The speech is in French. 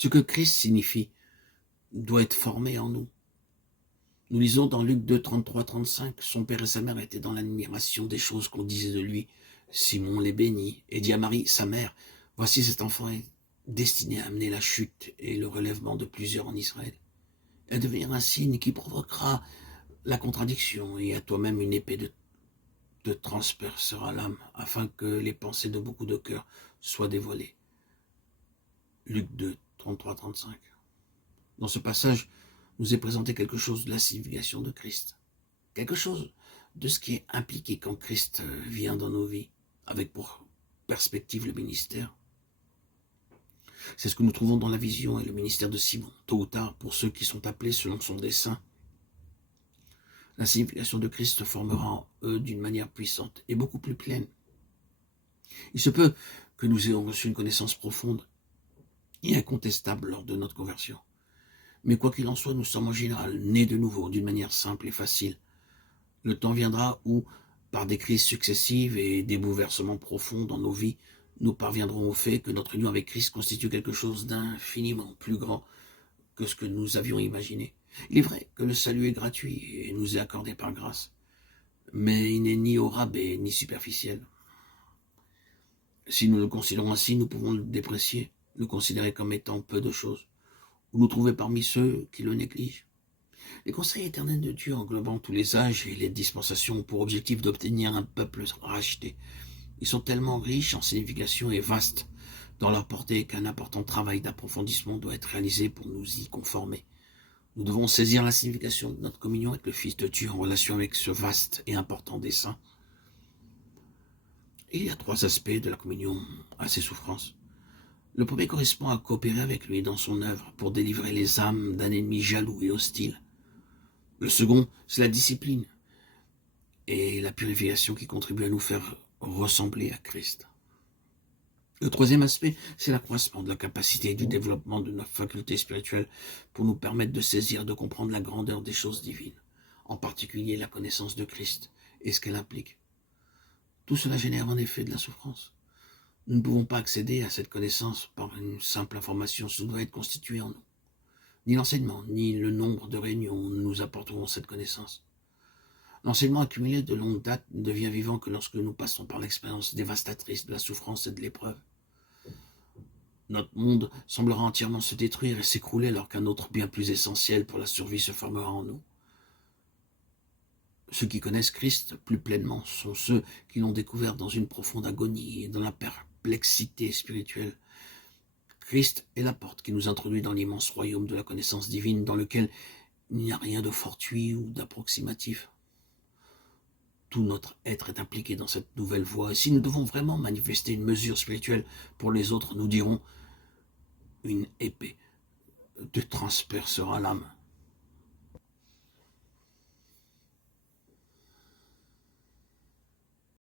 Ce que Christ signifie doit être formé en nous. Nous lisons dans Luc 2, 33-35, son père et sa mère étaient dans l'admiration des choses qu'on disait de lui. Simon les bénit et dit à Marie, sa mère, voici cet enfant est destiné à amener la chute et le relèvement de plusieurs en Israël. Et devenir un signe qui provoquera la contradiction et à toi-même une épée te transpercera l'âme afin que les pensées de beaucoup de cœurs soient dévoilées. Luc 2, 33-35. Dans ce passage, nous est présenté quelque chose de la signification de Christ. Quelque chose de ce qui est impliqué quand Christ vient dans nos vies, avec pour perspective le ministère. C'est ce que nous trouvons dans la vision et le ministère de Simon. Tôt ou tard, pour ceux qui sont appelés selon son dessein, la signification de Christ se formera en eux d'une manière puissante et beaucoup plus pleine. Il se peut que nous ayons reçu une connaissance profonde et incontestable lors de notre conversion. Mais quoi qu'il en soit, nous sommes en général nés de nouveau d'une manière simple et facile. Le temps viendra où, par des crises successives et des bouleversements profonds dans nos vies, nous parviendrons au fait que notre union avec Christ constitue quelque chose d'infiniment plus grand que ce que nous avions imaginé. Il est vrai que le salut est gratuit et nous est accordé par grâce, mais il n'est ni au rabais ni superficiel. Si nous le considérons ainsi, nous pouvons le déprécier, le considérer comme étant peu de choses, ou nous trouver parmi ceux qui le négligent. Les conseils éternels de Dieu englobant tous les âges et les dispensations ont pour objectif d'obtenir un peuple racheté. Ils sont tellement riches en signification et vastes dans leur portée qu'un important travail d'approfondissement doit être réalisé pour nous y conformer. Nous devons saisir la signification de notre communion avec le Fils de Dieu en relation avec ce vaste et important dessein. Il y a 3 aspects de la communion à ses souffrances. Le premier correspond à coopérer avec lui dans son œuvre pour délivrer les âmes d'un ennemi jaloux et hostile. Le second, c'est la discipline et la purification qui contribuent à nous faire ressembler à Christ. Le troisième aspect, c'est l'accroissement de la capacité et du développement de notre faculté spirituelle pour nous permettre de saisir et de comprendre la grandeur des choses divines, en particulier la connaissance de Christ et ce qu'elle implique. Tout cela génère en effet de la souffrance. Nous ne pouvons pas accéder à cette connaissance par une simple information, ce doit être constitué en nous. Ni l'enseignement, ni le nombre de réunions ne nous apporteront cette connaissance. L'enseignement accumulé de longue date ne devient vivant que lorsque nous passons par l'expérience dévastatrice de la souffrance et de l'épreuve. Notre monde semblera entièrement se détruire et s'écrouler alors qu'un autre bien plus essentiel pour la survie se formera en nous. Ceux qui connaissent Christ plus pleinement sont ceux qui l'ont découvert dans une profonde agonie et dans la perplexité spirituelle. Christ est la porte qui nous introduit dans l'immense royaume de la connaissance divine dans lequel il n'y a rien de fortuit ou d'approximatif. Tout notre être est impliqué dans cette nouvelle voie. Et si nous devons vraiment manifester une mesure spirituelle pour les autres, nous dirons une épée te transpercera l'âme